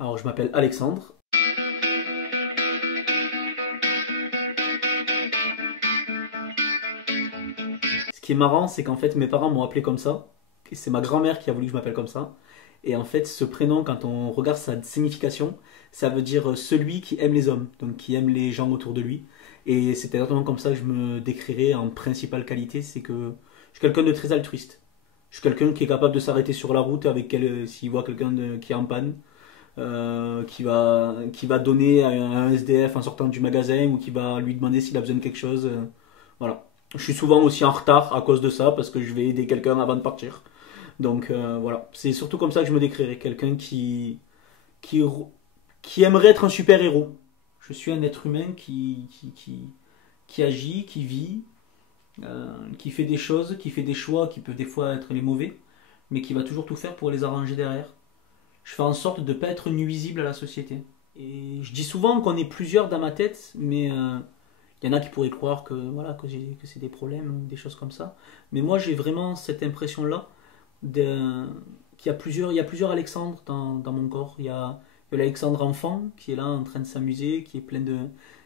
Alors, je m'appelle Alexandre. Ce qui est marrant, c'est qu'en fait, mes parents m'ont appelé comme ça. Et c'est ma grand-mère qui a voulu que je m'appelle comme ça. Et en fait, ce prénom, quand on regarde sa signification, ça veut dire celui qui aime les hommes, donc qui aime les gens autour de lui. Et c'est exactement comme ça que je me décrirais en principale qualité, c'est que je suis quelqu'un de très altruiste. Je suis quelqu'un qui est capable de s'arrêter sur la route avec s'il voit quelqu'un qui est en panne, qui va donner à un SDF en sortant du magasin ou qui va lui demander s'il a besoin de quelque chose. Voilà. Je suis souvent aussi en retard à cause de ça parce que je vais aider quelqu'un avant de partir. Donc voilà, c'est surtout comme ça que je me décrirais, quelqu'un qui, qui aimerait être un super-héros. Je suis un être humain qui agit, qui vit, qui fait des choses, qui fait des choix qui peuvent des fois être les mauvais, mais qui va toujours tout faire pour les arranger derrière. Je fais en sorte de ne pas être nuisible à la société. Et je dis souvent qu'on est plusieurs dans ma tête, mais il y en a qui pourraient croire que, voilà, que c'est des problèmes, des choses comme ça. Mais moi, j'ai vraiment cette impression-là de, il y a plusieurs Alexandres dans mon corps. Il y a l'Alexandre enfant qui est là en train de s'amuser, qui est plein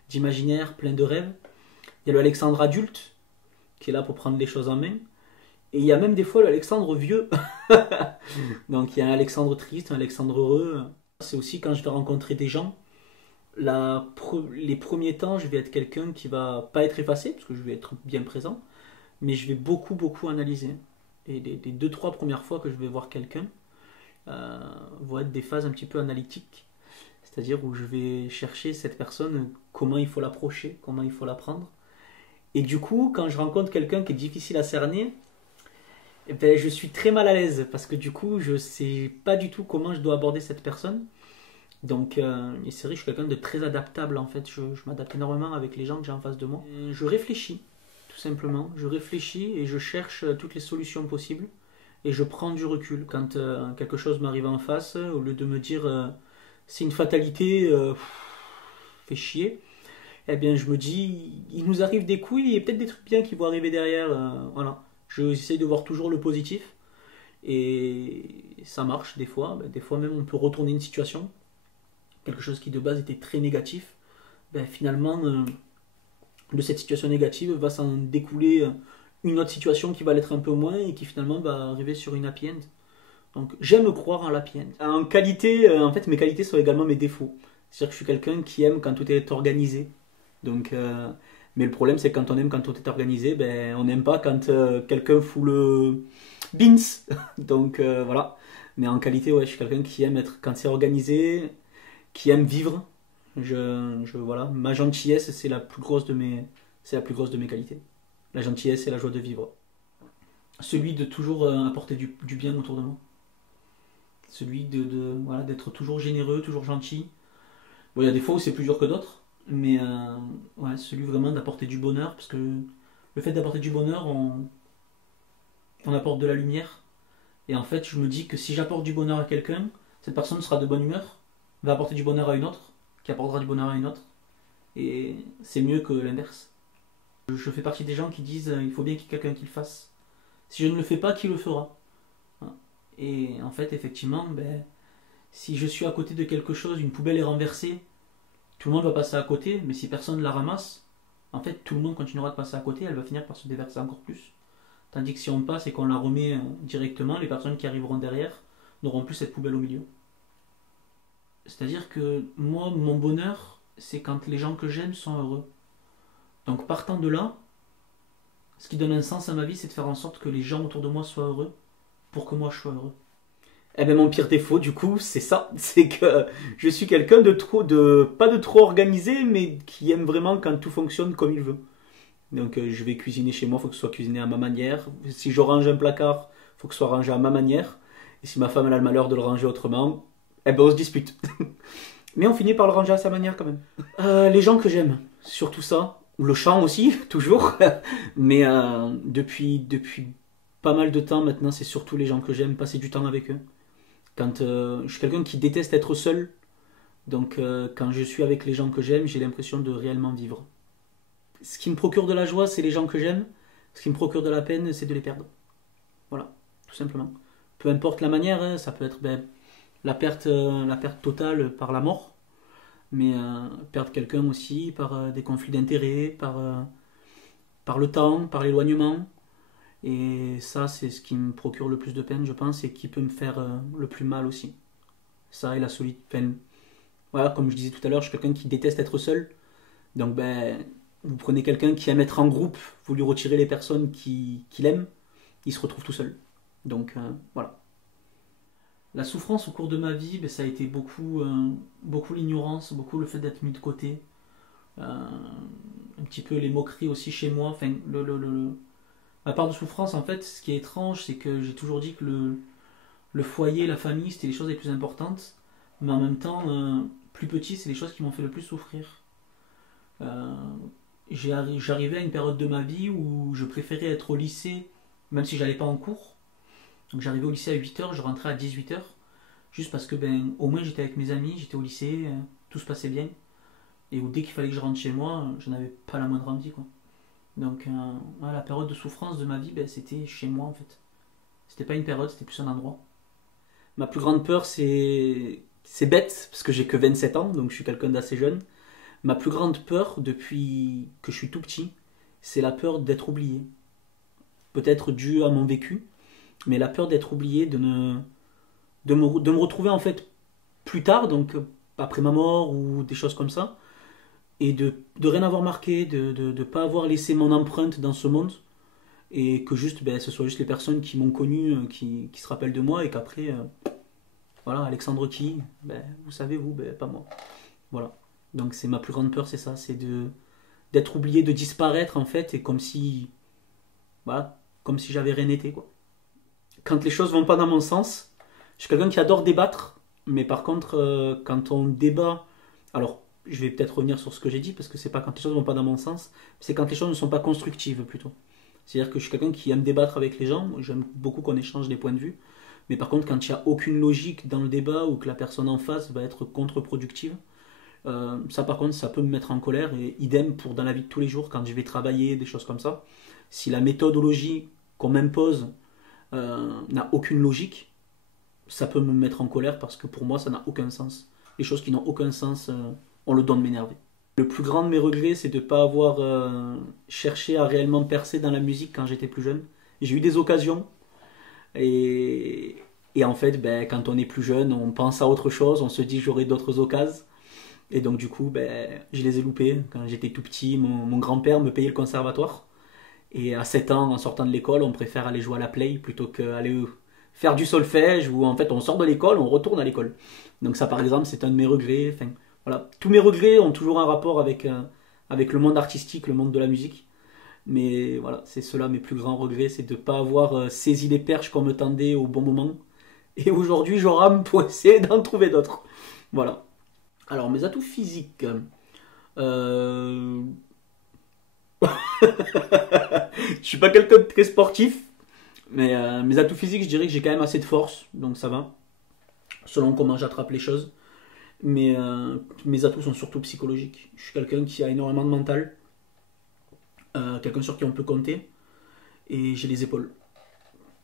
d'imaginaire, plein de rêves. Il y a l'Alexandre adulte qui est là pour prendre les choses en main. Et il y a même des fois l'Alexandre vieux. Donc il y a un Alexandre triste, un Alexandre heureux. C'est aussi quand je vais rencontrer des gens, les premiers temps, je vais être quelqu'un qui va pas être effacé, parce que je vais être bien présent, mais je vais beaucoup analyser. Et les deux, trois premières fois que je vais voir quelqu'un vont être des phases un petit peu analytiques. C'est-à-dire où je vais chercher cette personne, comment il faut l'approcher, comment il faut la prendre. Et du coup, quand je rencontre quelqu'un qui est difficile à cerner, eh ben, je suis très mal à l'aise parce que du coup, je sais pas du tout comment je dois aborder cette personne. Donc, et c'est vrai que je suis quelqu'un de très adaptable en fait. Je m'adapte énormément avec les gens que j'ai en face de moi. Et je réfléchis, tout simplement. Je réfléchis et je cherche toutes les solutions possibles. Et je prends du recul. Quand quelque chose m'arrive en face, au lieu de me dire c'est une fatalité, fait chier, eh bien je me dis il nous arrive des couilles, il y a peut-être des trucs bien qui vont arriver derrière. Voilà. J'essaie de voir toujours le positif. Et ça marche des fois. Des fois même on peut retourner une situation. Quelque chose qui de base était très négatif. Finalement, de cette situation négative va s'en découler une autre situation qui va l'être un peu moins et qui finalement va arriver sur une happy end. Donc j'aime croire en l'happy end. En qualité, en fait, mes qualités sont également mes défauts. C'est-à-dire que je suis quelqu'un qui aime quand tout est organisé. Donc, mais le problème, c'est que quand on aime quand tout est organisé, on n'aime pas quand quelqu'un fout le beans. Donc voilà. Mais en qualité, ouais, je suis quelqu'un qui aime être quand c'est organisé, qui aime vivre. Voilà, ma gentillesse, c'est la plus grosse de mes qualités. La gentillesse et la joie de vivre. Celui de toujours apporter du bien autour de moi. Celui voilà, d'être toujours généreux, toujours gentil. Bon, il y a des fois où c'est plus dur que d'autres, mais ouais, celui vraiment d'apporter du bonheur, parce que le fait d'apporter du bonheur, on apporte de la lumière. Et en fait, je me dis que si j'apporte du bonheur à quelqu'un, cette personne sera de bonne humeur, va apporter du bonheur à une autre, qui apportera du bonheur à une autre. Et c'est mieux que l'inverse. Je fais partie des gens qui disent il faut bien qu'il y ait quelqu'un qui le fasse. Si je ne le fais pas, qui le fera? Et en fait, effectivement, si je suis à côté de quelque chose, une poubelle est renversée, tout le monde va passer à côté, mais si personne ne la ramasse, en fait, tout le monde continuera de passer à côté, elle va finir par se déverser encore plus. Tandis que si on passe et qu'on la remet directement, les personnes qui arriveront derrière n'auront plus cette poubelle au milieu. C'est-à-dire que moi, mon bonheur, c'est quand les gens que j'aime sont heureux. Donc partant de là, ce qui donne un sens à ma vie, c'est de faire en sorte que les gens autour de moi soient heureux pour que moi je sois heureux. Eh ben mon pire défaut, du coup, c'est ça. C'est que je suis quelqu'un pas de trop organisé, mais qui aime vraiment quand tout fonctionne comme il veut. Donc je vais cuisiner chez moi, il faut que ce soit cuisiné à ma manière. Si je range un placard, il faut que ce soit rangé à ma manière. Et si ma femme elle a le malheur de le ranger autrement, eh ben on se dispute. Mais on finit par le ranger à sa manière quand même. Les gens que j'aime, surtout ça. Le chant aussi, toujours. Mais depuis pas mal de temps maintenant, c'est surtout les gens que j'aime, passer du temps avec eux. Quand je suis quelqu'un qui déteste être seul, donc quand je suis avec les gens que j'aime, j'ai l'impression de réellement vivre. Ce qui me procure de la joie, c'est les gens que j'aime. Ce qui me procure de la peine, c'est de les perdre. Voilà, tout simplement. Peu importe la manière, hein, ça peut être la perte totale par la mort, mais perdre quelqu'un aussi par des conflits d'intérêts, par le temps, par l'éloignement. Et ça, c'est ce qui me procure le plus de peine, je pense, et qui peut me faire le plus mal aussi. Ça et la solitude. Enfin, voilà, comme je disais tout à l'heure, je suis quelqu'un qui déteste être seul. Donc, ben, vous prenez quelqu'un qui aime être en groupe, vous lui retirez les personnes qu'il aime, il se retrouve tout seul. Donc, voilà. La souffrance au cours de ma vie, ben, ça a été beaucoup l'ignorance, beaucoup le fait d'être mis de côté. Un petit peu les moqueries aussi chez moi. Enfin, ma part de souffrance, en fait, ce qui est étrange, c'est que j'ai toujours dit que le foyer, la famille, c'était les choses les plus importantes. Mais en même temps, plus petit, c'est les choses qui m'ont fait le plus souffrir. Euh, J'arrivais à une période de ma vie où je préférais être au lycée, même si j'allais pas en cours. Donc j'arrivais au lycée à 8h, je rentrais à 18h, juste parce que ben, au moins j'étais avec mes amis, j'étais au lycée, tout se passait bien. Et où dès qu'il fallait que je rentre chez moi, je n'avais pas la moindre envie, quoi. Donc ouais, la période de souffrance de ma vie, ben, c'était chez moi en fait. C'était pas une période, c'était plus un endroit. Ma plus grande peur, c'est bête, parce que j'ai que 27 ans, donc je suis quelqu'un d'assez jeune. Ma plus grande peur depuis que je suis tout petit, c'est la peur d'être oublié. Peut-être dû à mon vécu, mais la peur d'être oublié, de me retrouver en fait plus tard, donc après ma mort ou des choses comme ça, et de rien avoir marqué, de ne pas avoir laissé mon empreinte dans ce monde, et que juste, ben, ce soit juste les personnes qui m'ont connu, qui se rappellent de moi, et qu'après, voilà, Alexandre qui, ben, vous savez, vous, ben, pas moi. Voilà. Donc c'est ma plus grande peur, c'est ça, c'est d'être oublié, de disparaître en fait, et comme si, voilà, comme si j'avais rien été, quoi. Quand les choses vont pas dans mon sens, je suis quelqu'un qui adore débattre, mais par contre, quand on débat, alors je vais peut-être revenir sur ce que j'ai dit, parce que c'est pas quand les choses vont pas dans mon sens, c'est quand les choses ne sont pas constructives plutôt. C'est-à-dire que je suis quelqu'un qui aime débattre avec les gens, j'aime beaucoup qu'on échange des points de vue, mais par contre, quand il n'y a aucune logique dans le débat ou que la personne en face va être contre-productive, ça par contre, ça peut me mettre en colère, et idem pour dans la vie de tous les jours, quand je vais travailler, des choses comme ça. Si la méthodologie qu'on m'impose n'a aucune logique, ça peut me mettre en colère parce que pour moi, ça n'a aucun sens. Les choses qui n'ont aucun sens ont le don de m'énerver. Le plus grand de mes regrets, c'est de ne pas avoir cherché à réellement percer dans la musique quand j'étais plus jeune. J'ai eu des occasions et, et en fait, ben, quand on est plus jeune, on pense à autre chose, on se dit j'aurai d'autres occasions. Et donc du coup, ben, je les ai loupés. Quand j'étais tout petit, mon grand-père me payait le conservatoire. Et à 7 ans, en sortant de l'école, on préfère aller jouer à la play plutôt qu'aller faire du solfège où en fait on sort de l'école, on retourne à l'école. Donc ça par exemple, c'est un de mes regrets. Enfin, voilà. Tous mes regrets ont toujours un rapport avec le monde artistique, le monde de la musique. Mais voilà, c'est cela mes plus grands regrets, c'est de ne pas avoir saisi les perches qu'on me tendait au bon moment. Et aujourd'hui, je rame pour essayer d'en trouver d'autres. Voilà. Alors, mes atouts physiques. Euh... Je suis pas quelqu'un de très sportif, mais mes atouts physiques, je dirais que j'ai quand même assez de force, donc ça va, selon comment j'attrape les choses. Mais mes atouts sont surtout psychologiques. Je suis quelqu'un qui a énormément de mental, quelqu'un sur qui on peut compter, et j'ai les épaules.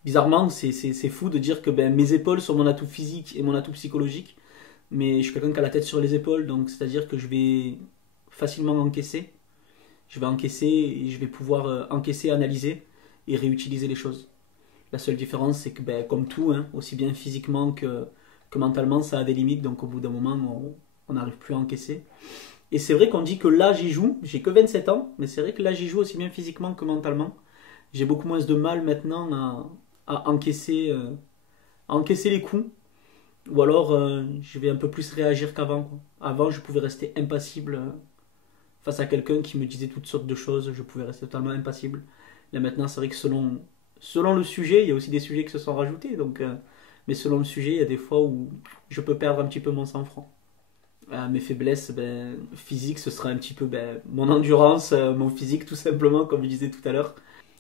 Bizarrement, c'est fou de dire que ben, mes épaules sont mon atout physique et mon atout psychologique, mais je suis quelqu'un qui a la tête sur les épaules, donc c'est-à-dire que je vais facilement encaisser. Je vais encaisser et je vais pouvoir encaisser, analyser et réutiliser les choses. La seule différence, c'est que, ben, comme tout, hein, aussi bien physiquement que mentalement, ça a des limites, donc au bout d'un moment, on n'arrive plus à encaisser. Et c'est vrai qu'on dit que l'âge y joue, j'ai que 27 ans, mais c'est vrai que l'âge y joue aussi bien physiquement que mentalement. J'ai beaucoup moins de mal maintenant à encaisser les coups, ou alors je vais un peu plus réagir qu'avant, quoi. Avant, je pouvais rester impassible face à quelqu'un qui me disait toutes sortes de choses, je pouvais rester totalement impassible. Là maintenant, c'est vrai que selon le sujet, il y a aussi des sujets qui se sont rajoutés, donc, mais selon le sujet, il y a des fois où je peux perdre un petit peu mon sang-froid. Mes faiblesses ben, physiques, ce sera un petit peu ben, mon endurance, mon physique tout simplement, comme je disais tout à l'heure.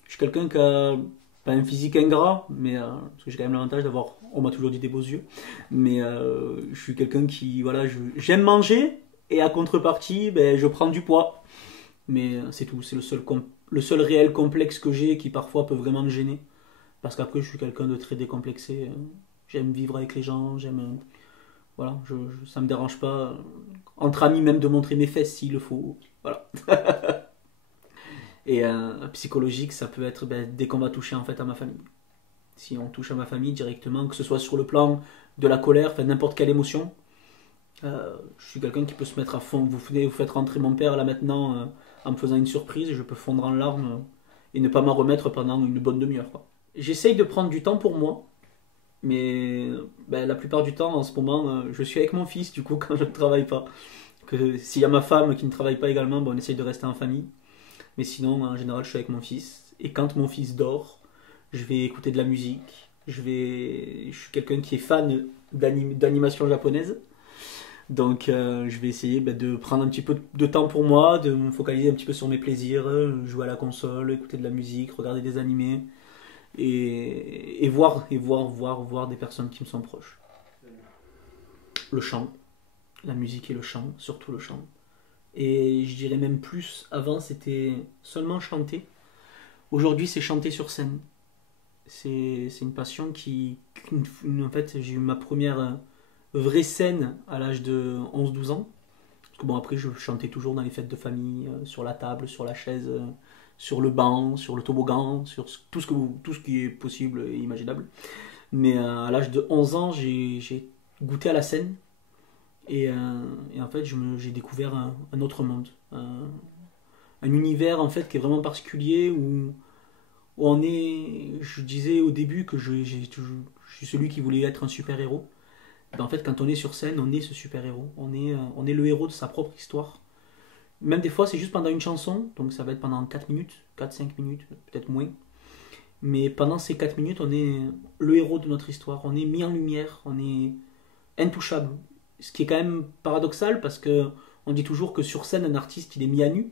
Je suis quelqu'un qui a pas un physique ingrat, mais parce que j'ai quand même l'avantage d'avoir, on m'a toujours dit des beaux yeux, mais je suis quelqu'un qui, voilà, j'aime manger, et à contrepartie, ben, je prends du poids. Mais c'est tout, c'est le seul réel complexe que j'ai qui parfois peut vraiment me gêner. Parce qu'après, je suis quelqu'un de très décomplexé. J'aime vivre avec les gens, j'aime Voilà, ça me dérange pas. Entre amis, même de montrer mes fesses s'il le faut. Voilà. Et psychologique, ça peut être dès qu'on va toucher en fait à ma famille. Si on touche à ma famille directement, que ce soit sur le plan de la colère, enfin n'importe quelle émotion, je suis quelqu'un qui peut se mettre à fond. Vous faites rentrer mon père là maintenant en me faisant une surprise, et je peux fondre en larmes et ne pas m'en remettre pendant une bonne demi-heure, quoi. J'essaye de prendre du temps pour moi, mais la plupart du temps en ce moment, je suis avec mon fils du coup quand je ne travaille pas. Que s'il y a ma femme qui ne travaille pas également, on essaye de rester en famille. Mais sinon, en général, je suis avec mon fils. Et quand mon fils dort, je vais écouter de la musique. Je suis quelqu'un qui est fan d'animation japonaise. Donc, je vais essayer de prendre un petit peu de temps pour moi, de me focaliser un petit peu sur mes plaisirs, jouer à la console, écouter de la musique, regarder des animés et voir des personnes qui me sont proches. Le chant, la musique et le chant, surtout le chant. Et je dirais même plus, avant c'était seulement chanter. Aujourd'hui c'est chanter sur scène. C'est une passion en fait, j'ai eu ma première vraie scène à l'âge de 11-12 ans. Parce que bon, après je chantais toujours dans les fêtes de famille, sur la table, sur la chaise, sur le banc, sur le toboggan, sur tout ce qui est possible et imaginable. Mais à l'âge de 11 ans, j'ai goûté à la scène. Et en fait, j'ai découvert un autre monde, un univers en fait qui est vraiment particulier où on est. Je disais au début que je suis celui qui voulait être un super héros. En fait, quand on est sur scène, on est ce super héros. On est le héros de sa propre histoire. Même des fois, c'est juste pendant une chanson, donc ça va être pendant 4 minutes, 4-5 minutes, peut-être moins. Mais pendant ces 4 minutes, on est le héros de notre histoire. On est mis en lumière, on est intouchable. Ce qui est quand même paradoxal parce que on dit toujours que sur scène, un artiste, il est mis à nu.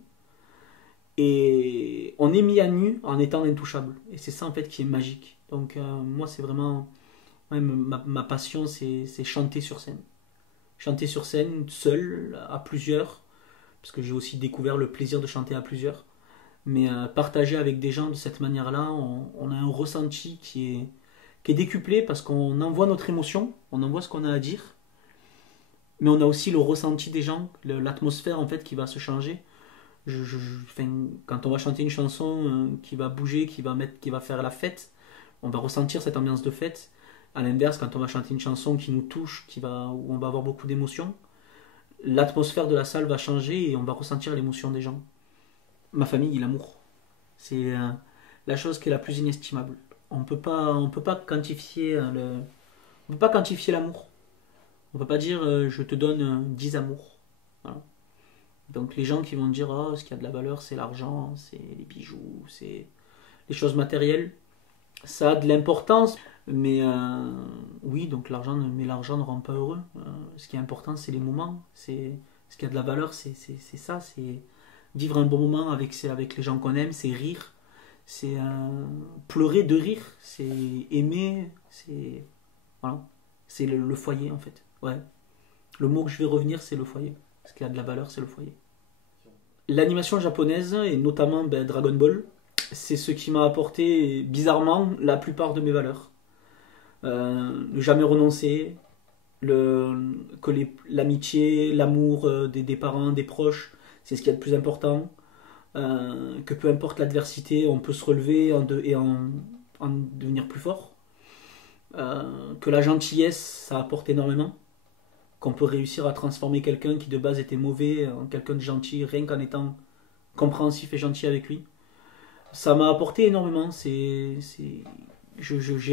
Et on est mis à nu en étant intouchable. Et c'est ça en fait qui est magique. Donc moi, c'est vraiment ouais, ma passion, c'est chanter sur scène. Chanter sur scène, seul, à plusieurs, parce que j'ai aussi découvert le plaisir de chanter à plusieurs. Mais partager avec des gens de cette manière-là, on a un ressenti qui est décuplé parce qu'on envoie notre émotion, on envoie ce qu'on a à dire, mais on a aussi le ressenti des gens, l'atmosphère en fait qui va se changer. Enfin, quand on va chanter une chanson qui va bouger, qui va faire la fête, on va ressentir cette ambiance de fête. À l'inverse, quand on va chanter une chanson qui nous touche, où on va avoir beaucoup d'émotions, l'atmosphère de la salle va changer et on va ressentir l'émotion des gens. Ma famille, l'amour, c'est la chose qui est la plus inestimable. On peut pas quantifier on peut pas quantifier l'amour. On peut pas dire je te donne 10 amours. Voilà. Donc les gens qui vont dire oh, ce qui a de la valeur c'est l'argent, c'est les bijoux, c'est les choses matérielles, ça a de l'importance, mais oui donc l'argent ne rend pas heureux. Ce qui est important c'est les moments, c'est ce qui a de la valeur c'est ça, c'est vivre un bon moment avec les gens qu'on aime, c'est rire, c'est pleurer de rire, c'est aimer, c'est voilà, c'est le foyer en fait. Ouais, le mot que je vais revenir c'est le foyer. Ce qui a de la valeur c'est le foyer. L'animation japonaise, et notamment Dragon Ball, c'est ce qui m'a apporté bizarrement la plupart de mes valeurs. Ne jamais renoncer, l'amitié, l'amour des parents, des proches, c'est ce qu'il y a de plus important. Que peu importe l'adversité, on peut se relever en devenir plus fort. Que la gentillesse, ça apporte énormément. Qu'on peut réussir à transformer quelqu'un qui de base était mauvais en quelqu'un de gentil, rien qu'en étant compréhensif et gentil avec lui. Ça m'a apporté énormément. J'ai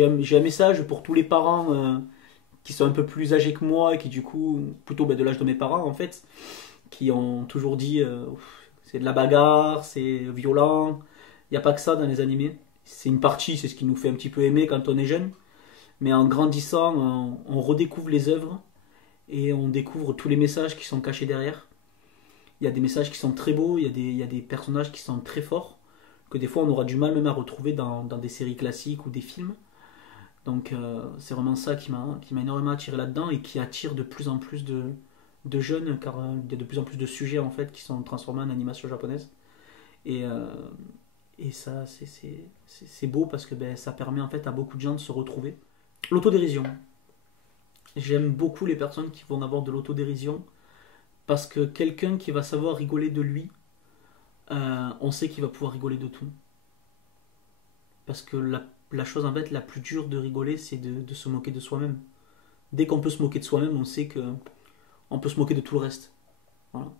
un message pour tous les parents qui sont un peu plus âgés que moi et qui du coup, plutôt de l'âge de mes parents en fait, qui ont toujours dit c'est de la bagarre, c'est violent. Il n'y a pas que ça dans les animés. C'est une partie, c'est ce qui nous fait un petit peu aimer quand on est jeune. Mais en grandissant, on redécouvre les œuvres et on découvre tous les messages qui sont cachés derrière. Il y a des messages qui sont très beaux, il y a des personnages qui sont très forts, que des fois on aura du mal même à retrouver dans des séries classiques ou des films. Donc c'est vraiment ça qui m'a énormément attiré là-dedans et qui attire de plus en plus de jeunes, car il y a de plus en plus de sujets en fait qui sont transformés en animation japonaise. Et, euh, et ça, c'est beau parce que ça permet en fait à beaucoup de gens de se retrouver. L'autodérision. J'aime beaucoup les personnes qui vont avoir de l'autodérision parce que quelqu'un qui va savoir rigoler de lui, on sait qu'il va pouvoir rigoler de tout. Parce que la chose en fait la plus dure de rigoler, c'est de se moquer de soi-même. Dès qu'on peut se moquer de soi-même, on sait que on peut se moquer de tout le reste. Voilà.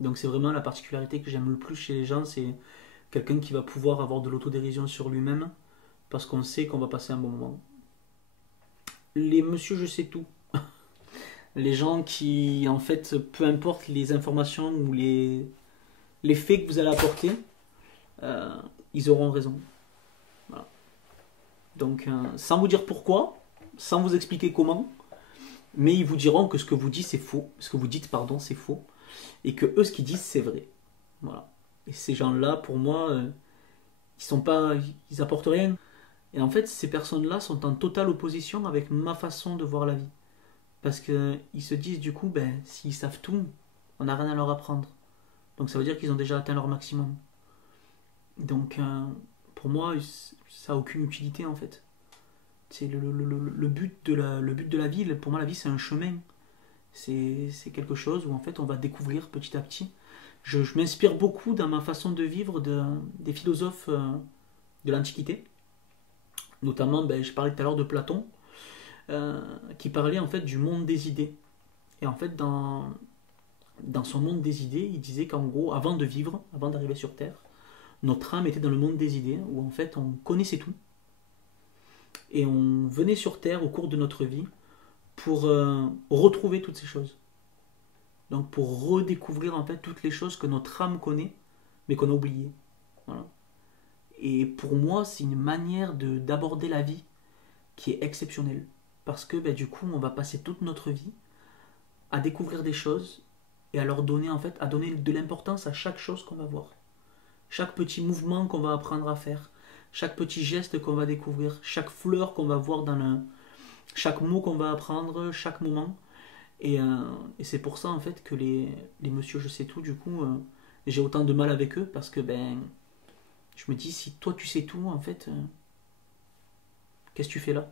Donc c'est vraiment la particularité que j'aime le plus chez les gens, c'est quelqu'un qui va pouvoir avoir de l'autodérision sur lui-même parce qu'on sait qu'on va passer un bon moment. Les monsieur je sais tout, les gens qui en fait peu importe les informations ou les faits que vous allez apporter, euh, ils auront raison. Voilà. Donc sans vous dire pourquoi, sans vous expliquer comment, mais ils vous diront que ce que vous dites c'est faux, ce que vous dites pardon c'est faux, et que eux ce qu'ils disent c'est vrai. Voilà. Et ces gens-là, pour moi, ils sont pas, ils apportent rien. Et en fait, ces personnes-là sont en totale opposition avec ma façon de voir la vie. Parce qu'ils se disent du coup, ben, s'ils savent tout, on n'a rien à leur apprendre. Donc ça veut dire qu'ils ont déjà atteint leur maximum. Donc pour moi, ça n'a aucune utilité en fait. C'est le but le but de la vie, pour moi la vie c'est un chemin. C'est quelque chose où en fait on va découvrir petit à petit. Je m'inspire beaucoup dans ma façon de vivre des philosophes de l'Antiquité. Notamment, ben, je parlais tout à l'heure de Platon, qui parlait en fait du monde des idées. Et en fait, dans son monde des idées, il disait qu'en gros, avant de vivre, avant d'arriver sur Terre, notre âme était dans le monde des idées, où en fait on connaissait tout. Et on venait sur Terre au cours de notre vie pour retrouver toutes ces choses. Donc pour redécouvrir en fait toutes les choses que notre âme connaît, mais qu'on a oubliées. Voilà. Et pour moi, c'est une manière d'aborder la vie qui est exceptionnelle. Parce que ben, du coup, on va passer toute notre vie à découvrir des choses et à leur donner en fait, à donner de l'importance à chaque chose qu'on va voir. Chaque petit mouvement qu'on va apprendre à faire, chaque petit geste qu'on va découvrir, chaque fleur qu'on va voir chaque mot qu'on va apprendre, chaque moment. Et c'est pour ça en fait que les monsieur je sais tout, du coup, j'ai autant de mal avec eux parce que ben, je me dis si toi tu sais tout, en fait, qu'est-ce que tu fais là?